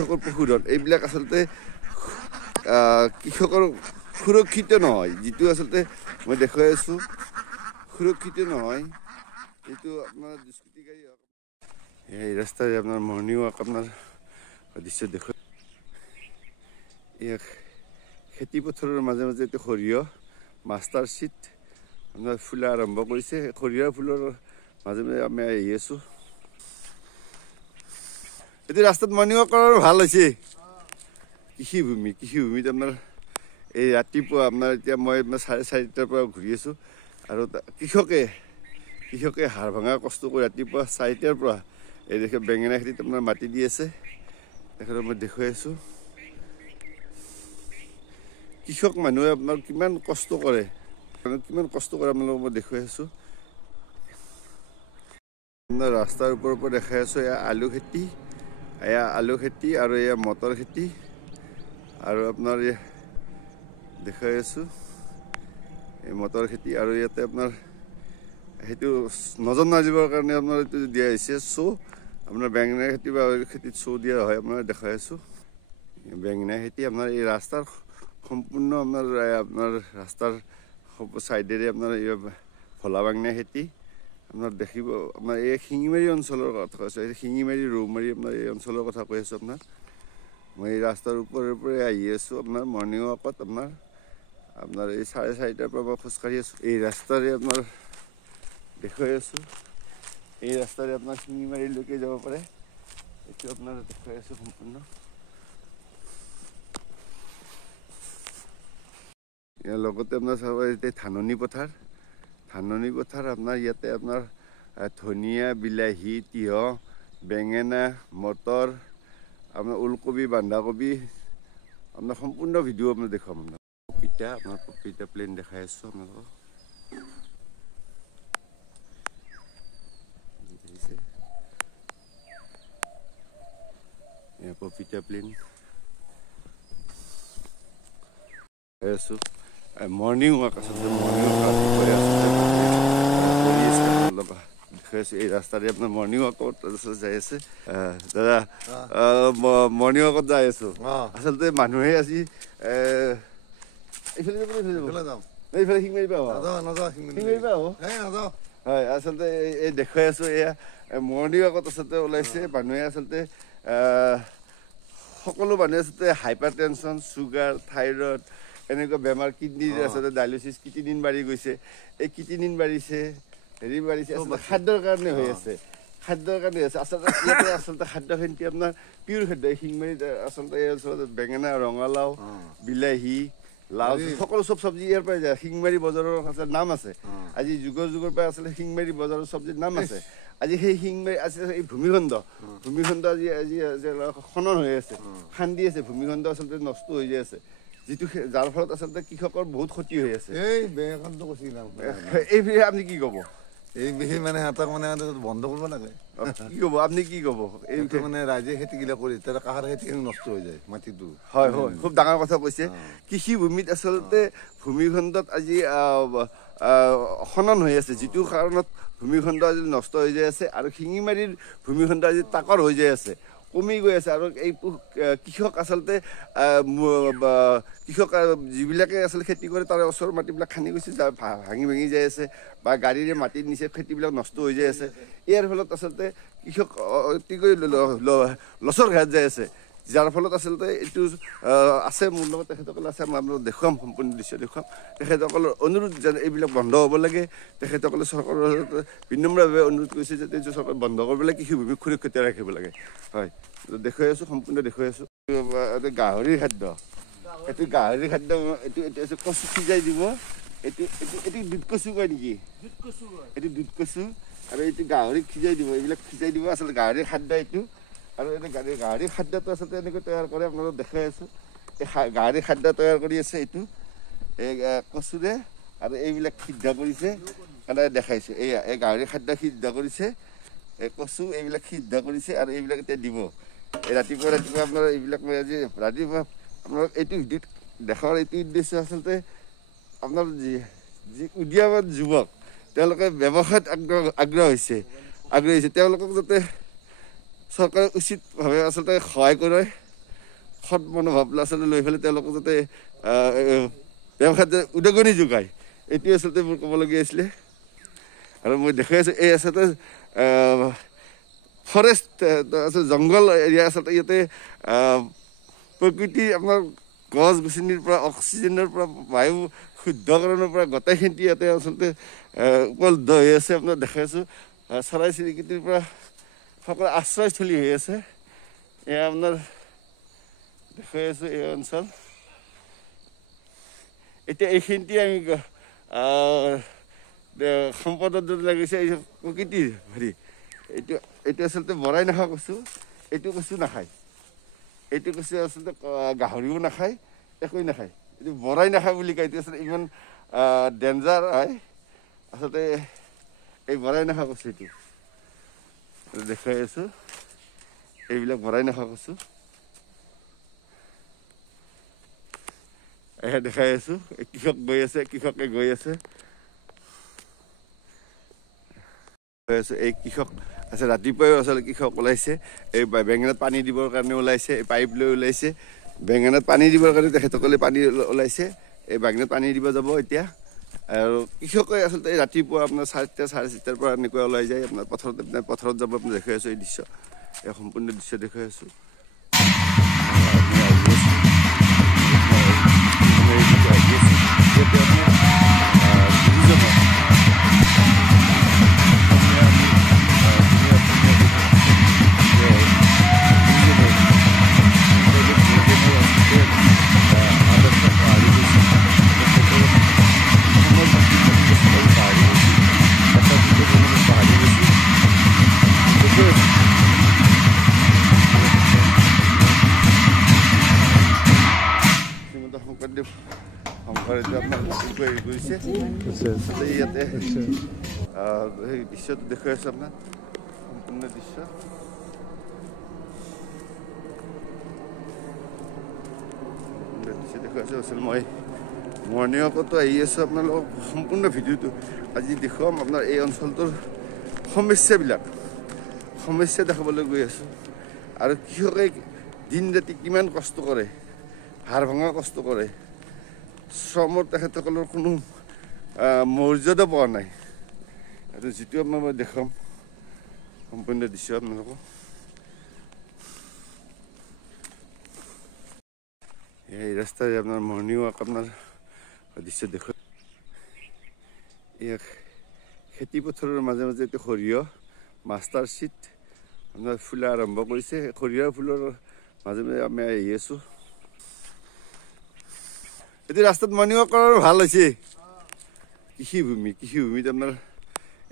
কৃষকৰ পশুধন এইবিলাক আচলতে কৃষকৰ সুৰক্ষিত নহয় যিটো আচলতে মই দেখুৱাই আছোঁ সুৰক্ষিত নহয় এইটো আপোনাৰ দুষ্কৃতিকাৰী এই ৰাস্তাৰে আপোনাৰ মৰ্ণিং ৱাক আপোনাৰ দৃশ্য দেখুৱাই ইয়াক খেতি পথাৰৰ মাজে মাজে এইটো সৰিয়হ মাষ্টাৰ চিট আপোনাৰ ফুলা আৰম্ভ কৰিছে সৰিয়হ ফুলৰ মাজে মাজে আমি আহি আছোঁ এইটো ৰাস্তাত মৰ্ণিং ৱাক কৰাৰ ভাল হৈছে কৃষিভূমিত আপোনাৰ এই ৰাতিপুৱা আপোনাৰ এতিয়া মই আপোনাৰ 4:30টাৰ পৰা ঘূৰি আছোঁ আৰু কৃষকে হাড় ভাঙা কষ্ট কৰি ৰাতিপুৱা 4টাৰ পৰা এই দেখে বেঙেনা খেতিত আপোনাৰ মাটি দি আছে তেখেতক মই দেখুৱাই আছোঁ কৃষক মানুহে আপোনাৰ কিমান কষ্ট কৰে আপোনালোকক মই দেখুৱাই আছোঁ আপোনাৰ ৰাস্তাৰ ওপৰৰ পৰা দেখাই আছোঁ এয়া আলু খেতি আৰু এয়া মটৰ খেতি আৰু আপোনাৰ দেখাই আছোঁ এই মটৰ খেতি আৰু ইয়াতে আপোনাৰ সেইটো নজৰ নাজিবৰ কাৰণে আপোনাৰ এইটো দিয়া হৈছে আপোনাৰ বেঙেনা খেতি বা খেতিত দিয়া হয় আপোনাৰ দেখাই আছোঁ বেঙেনা খেতি আপোনাৰ এই ৰাস্তাৰ সম্পূৰ্ণ আপোনাৰ ৰাস্তাৰ চাইডেৰে আপোনাৰ এই ভলা বেঙেনা খেতি আপোনাৰ দেখিব আপোনাৰ এই শিঙিমাৰী অঞ্চলৰ কথা কৈছোঁ শিঙিমাৰী ৰৌমাৰী আপোনাৰ এই অঞ্চলৰ কথা কৈ আছোঁ মই এই ৰাস্তাৰ ওপৰৰ পৰাই আহি আছোঁ আপোনাৰ মৰ্ণিং ৱাকত আপোনাৰ এই 4:30টাৰ পৰা মই খোজকাঢ়ি আছোঁ এই ৰাস্তাৰে আপোনাৰ দেখুৱাই আছোঁ এই ৰাস্তাৰে আপোনাৰ শিঙিমাৰীলৈকে যাব পাৰে এইটো আপোনাৰ দেখুৱাই আছোঁ সম্পূৰ্ণ ইয়াৰ লগতে আপোনাৰ চাব এতিয়া ধাননি পথাৰ আপোনাৰ ইয়াতে আপোনাৰ ধনিয়া বিলাহী তিয়ঁহ বেঙেনা মটৰ আপোনাৰ ওলকবি বন্ধাকবি আপোনাৰ সম্পূৰ্ণ ভিডিঅ' আপোনাৰ দেখুৱাম পপিতা প্লেন দেখাই আছোঁ আপোনালোকক পপিতা প্লেন আছোঁ মৰ্ণিং ৱাক আচলতে এই ৰাস্তাৰে আপোনাৰ মৰ্ণিং ৱাকত যাই আছে দাদা মৰ্ণিং ৱাকত যাই আছোঁ আচলতে মানুহে আজি এইফালে শিঙমাৰী পৰা হয় আচলতে এই দেখুৱাই আছোঁ এয়া মৰ্ণিং ৱাকত আচলতে ওলাইছে মানুহে আচলতে সকলো মানুহে আচলতে হাইপাৰ টেনশ্যন চুগাৰ থাইৰইড এনেকুৱা বেমাৰ কিডনীৰ আচলতে ডায়েলিচিছ কিটিনিন বাঢ়ি গৈছে এই কিটিনিন বাঢ়িছে আচলতে খাদ্যৰ কাৰণে হৈ আছে আচলতে খাদ্যখিনি আপোনাৰ পিয়ৰ খাদ্য শিঙমাৰীত আচলতে এই অঞ্চলত বেঙেনা ৰঙালাও বিলাহী লাও সকলো চব চব্জি ইয়াৰ পৰাই যায় শিঙমাৰী বজাৰৰ আচলতে নাম আছে আজি যুগৰ পৰা আচলতে শিঙমাৰী বজাৰৰ চব্জিৰ নাম আছে আজি সেই শিঙমাৰী আচলতে এই ভূমিখণ্ড আজি খনন হৈ আছে খান্দি আছে ভূমিখণ্ড আচলতে নষ্ট হৈ যায় আছে যিটো যাৰ ফলত আচলতে কৃষকৰ বহুত ক্ষতি হৈ আছে এই আপুনি কি ক'ব এই বিষয়ে মানে সিহঁতক মানে বন্ধ কৰিব লাগে কি ক'ব আপুনি কি ক'ব এইটো মানে ৰাইজে খেতিগিলা কৰি তেতিয়া কাহাৰ খেতিখিনি নষ্ট হৈ যায় মাটিটো হয় খুব ডাঙৰ কথা কৈছে কৃষিভূমিত আচলতে ভূমিখণ্ডত আজি খনন হৈ আছে যিটো কাৰণত ভূমিখণ্ড আজি নষ্ট হৈ যায় আছে আৰু শিঙিমাৰীৰ ভূমিখণ্ড আজি তাকৰ হৈ যায় আছে কমি গৈ আছে আৰু এই কৃষক আচলতে যিবিলাকে আচলতে খেতি কৰে তাৰ ওচৰৰ মাটিবিলাক খান্দি গৈছে ভাঙি যাই আছে বা গাড়ীৰে মাটিৰ নিচে খেতিবিলাক নষ্ট হৈ যাই আছে ইয়াৰ ফলত আচলতে কৃষক অতিকৈ লচৰ ঘাট যাই আছে যাৰ ফলত আচলতে এইটো আছে মোৰ লগত তেখেতসকলে আছে মই আপোনালোকক দেখুৱাম সম্পূৰ্ণ দৃশ্য দেখুৱাম তেখেতসকলৰ অনুৰোধ যেন এইবিলাক বন্ধ হ'ব লাগে তেখেতসকলে চৰকাৰৰ বিনম্ৰভাৱে অনুৰোধ কৰিছে যাতে এইটো চৰকাৰ বন্ধ কৰিব লাগে কৃষিভূমিক সুৰক্ষিত ৰাখিব লাগে হয় দেখুৱাই আছোঁ সম্পূৰ্ণ দেখুৱাই আছোঁ গাহৰিৰ খাদ্য এইটো গাহৰিৰ খাদ্য এইটো হৈছে কচু সিজাই দিব এইটো দুধ কচু কয় নেকি এইটো দুধ কচু আৰু এইটো গাহৰিক সিজাই দিব এইবিলাক সিজাই দিব আচলতে গাহৰিৰ খাদ্য এইটো আৰু গাহৰিৰ খাদ্যটো আচলতে এনেকৈ তৈয়াৰ কৰে আপোনালোকক দেখাই আছোঁ এই গাহৰিৰ খাদ্য তৈয়াৰ কৰি আছে এইটো এই কচুৰে আৰু এইবিলাক সিদ্ধ কৰিছে দেখাইছোঁ এই গাহৰিৰ খাদ্য সিদ্ধ কৰিছে এই কচু এইবিলাক সিদ্ধ কৰিছে আৰু এইবিলাক এতিয়া দিব এই ৰাতিপুৱা আপোনাৰ এইবিলাক মই আজি ৰাতিপুৱা আপোনালোক এইটো ভিডিঅ'ত দেখাৰ এইটো উদ্দেশ্য আচলতে আপোনাৰ যি উদীয়মান যুৱক তেওঁলোকে ব্যৱসায়ত আগ্ৰহ হৈছে তেওঁলোকক যাতে চৰকাৰে উচিতভাৱে আচলতে সহায় কৰে সৎ মনোভাৱ ল'ৰা ছোৱালী লৈ পেলাই তেওঁলোকক যাতে ব্যৱসায়ত উদগনি যোগায় এইটোৱে আচলতে মোৰ ক'বলগীয়া আছিলে আৰু মই দেখুৱাই আছোঁ এই আচলতে ফৰেষ্ট আচলতে জংঘল এৰিয়া আচলতে ইয়াতে প্ৰকৃতি আপোনাৰ গছ গছনিৰ পৰা অক্সিজেনৰ পৰা বায়ু শুদ্ধকৰণৰ পৰা গোটেইখিনি ইয়াতে আচলতে উপলব্ধ হৈ আছে আপোনাৰ দেখাই আছোঁ চৰাই চিৰিকটিৰ পৰা সকলো আশ্ৰয়স্থলী হৈ আছে এয়া আপোনাৰ দেখুৱাই আছোঁ এই অঞ্চল এতিয়া এইখিনিতে আমি সম্পদত লাগিছে এই প্ৰকৃতিৰ হেৰি এইটো আচলতে মৰাই নাখা কচু এইটো কচু নাখায় এইটো কচু আচলতে গাহৰিও নাখায় একোৱেই নাখায় এইটো মৰাই নাখায় বুলি কয় এইটো আচলতে ইমান ডেঞ্জাৰ হয় আচলতে এই মৰাই নাখা কচু এইটো দেখুৱাই আছোঁ এইবিলাক মৰাই নাখা কচু এয়া দেখাই আছোঁ কৃষক গৈ আছে কৃষকে গৈ আছে এই কৃষক আছে ৰাতিপুৱাই আচলতে কৃষক ওলাইছে এই বেঙেনাত পানী দিবৰ কাৰণে ওলাইছে এই পাইপ লৈ ওলাইছে বেঙেনাত পানী দিবৰ কাৰণে তেখেতসকলে পানী ওলাইছে এই বেঙেনাত পানী দিব যাব এতিয়া আৰু কৃষকে আচলতে ৰাতিপুৱা আপোনাৰ 4টা 4:30টাৰ পৰা এনেকুৱা ওলাই যায় আপোনাৰ পথাৰত যাব আপুনি দেখুৱাই আছোঁ এই দৃশ্য এই সম্পূৰ্ণ দৃশ্য দেখুৱাই আছোঁ শংকৰদেৱ আপোনাৰ হেৰি কৰিছে ইয়াতে সেই দৃশ্যটো দেখুৱাই আছোঁ আপোনাৰ সম্পূৰ্ণ দৃশ্য দেখুৱাই আছোঁ আচলতে মই মৰ্ণিং ৱাকতো আহি আছোঁ আপোনালোকক সম্পূৰ্ণ ভিডিঅ'টো আজি দেখুৱাম আপোনাৰ এই অঞ্চলটোৰ সমস্যা দেখাবলৈ গৈ আছোঁ আৰু কৃষকে দিন ৰাতি কিমান কষ্ট কৰে হাড় ভঙা কষ্ট কৰে শ্ৰমৰ তেখেতসকলৰ কোনো মৰ্যাদা পোৱা নাই আৰু যিটো আপোনাৰ মই দেখাম সম্পূৰ্ণ দৃশ্য আপোনালোকক এই ৰাস্তাৰে আপোনাৰ মৰ্ণিং ৱাক আপোনাৰ দৃশ্য দেখুৱাই ইয়াক খেতি পথাৰৰ মাজে মাজে এইটো সৰিয়হ মাষ্টাৰ চিট আপোনাৰ ফুলা আৰম্ভ কৰিছে সৰিয়হৰ ফুলৰ মাজে মাজে আমি আহি আছোঁ এইটো ৰাস্তাত মৰ্ণিং ৱাক কৰাৰ ভাল হৈছে কৃষিভূমিত আপোনাৰ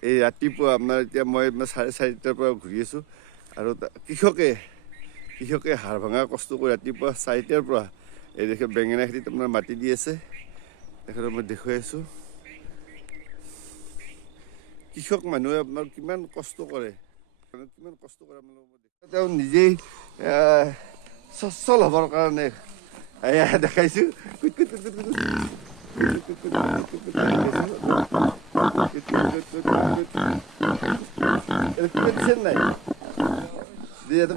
এই ৰাতিপুৱা আপোনাৰ এতিয়া মই আপোনাৰ 4:30টাৰ পৰা ঘূৰি আছোঁ আৰু কৃষকে হাড় ভঙা কষ্ট কৰি ৰাতিপুৱা 4টাৰ পৰা এই দেখে বেঙেনা খেতিত আপোনাৰ মাটি দি আছে তেখেতক মই দেখুৱাই আছোঁ কৃষক মানুহে আপোনাৰ কিমান কষ্ট কৰে আপোনালোকৰ তেওঁ নিজেই সচ্ছল হ'বৰ কাৰণে এয়া দেখাইছোঁ নাই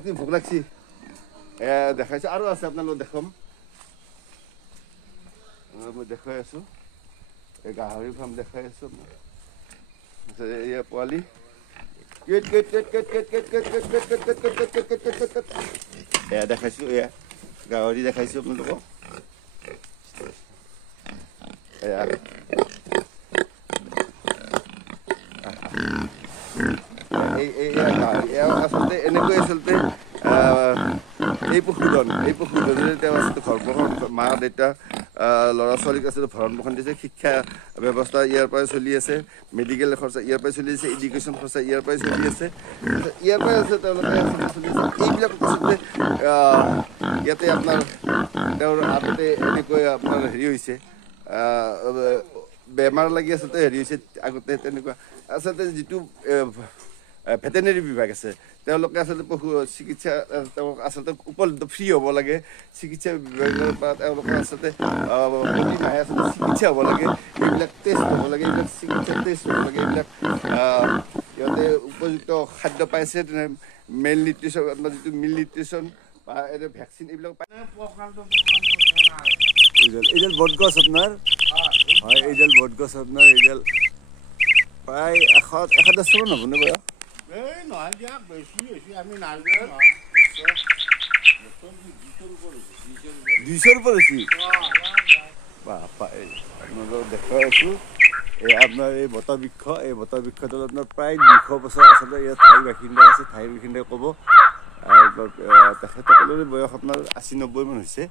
কি ভোক লাগছি এয়া দেখাইছোঁ আৰু আছে আপোনালোকক দেখাম মই দেখুৱাই আছোঁ এই গাহৰি ফাৰ্ম দেখাই আছোঁ এয়া পোৱালি এয়া দেখাইছোঁ এয়া গাহৰি দেখাইছোঁ আপোনালোকক এয়া আচলতে এনেকৈ আচলতে এই পশুধনেৰে তেওঁ আচলতে ঘৰ পোষণ মা দেউতা ল'ৰা ছোৱালীক আচলতে ভৰণ পোষণ দিছে শিক্ষা ব্যৱস্থা ইয়াৰ পৰাই চলি আছে মেডিকেল খৰচা ইয়াৰ পৰাই চলি আছে এডুকেশ্যন খৰচা ইয়াৰ পৰাই চলি আছে ইয়াৰ পৰাই আছে তেওঁলোকে চলি আছে এইবিলাক আচলতে ইয়াতে আপোনাৰ তেওঁৰ আগতে এনেকৈ আপোনাৰ হেৰি হৈছে বেমাৰ লাগি আচলতে হেৰি হৈছে আগতে তেনেকুৱা আচলতে যিটো ভেটেনেৰী বিভাগ আছে তেওঁলোকে আচলতে পশু চিকিৎসা তেওঁলোক আচলতে উপলব্ধ ফ্ৰী হ'ব লাগে চিকিৎসা বিভাগৰ পৰা তেওঁলোকৰ আচলতে প্ৰতি মাহে আচলতে চিকিৎসা হ'ব লাগে এইবিলাক টেষ্ট হ'ব লাগে এইবিলাক চিকিৎসা টেষ্ট হ'ব লাগে এইবিলাক সিহঁতে উপযুক্ত খাদ্য পাইছে তেনে মেল নিউট্ৰিশ্যন আপোনাৰ যিটো মিল নিউট্ৰিশ্যন বা এনে ভেকচিন এইবিলাক পায় এইডাল বটগছ আপোনাৰ হয় এইডাল বটগছ আপোনাৰ এইডাল প্ৰায় 110 মান হ'বনে বাৰু নহয় দিয়া বেছি বেছি আমি নাজানো 200 ওপৰ হৈছে বাপা আপোনালোকক দেখুৱাই আছোঁ এই আপোনাৰ এই বটবৃক্ষডাল আপোনাৰ প্ৰায় 200 বছৰ আচলতে ইয়াত ঠাইৰ বাসিন্দা আছে ঠাইৰ বাসিন্দাই ক'ব তেখেতসকলৰ বয়স আপোনাৰ 80-90 মান হৈছে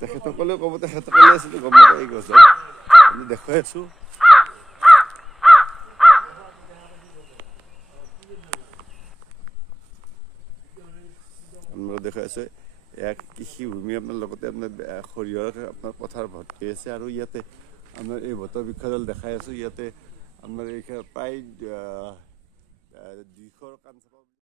তেখেতসকলেও ক'ব তেখেতসকলে আছিলোঁ গম নাপায় এই গছডাল আমি দেখুৱাই আছোঁ আপোনালোকে দেখুৱাই আছে এয়া কৃষিভূমি আপোনাৰ লগতে আপোনাৰ সৰিয়হৰ আপোনাৰ পথাৰ ভৰ্তি আছে আৰু ইয়াতে আপোনাৰ এই বটবৃক্ষডাল দেখাই আছোঁ ইয়াতে আপোনাৰ এই প্ৰায় 200 কাণ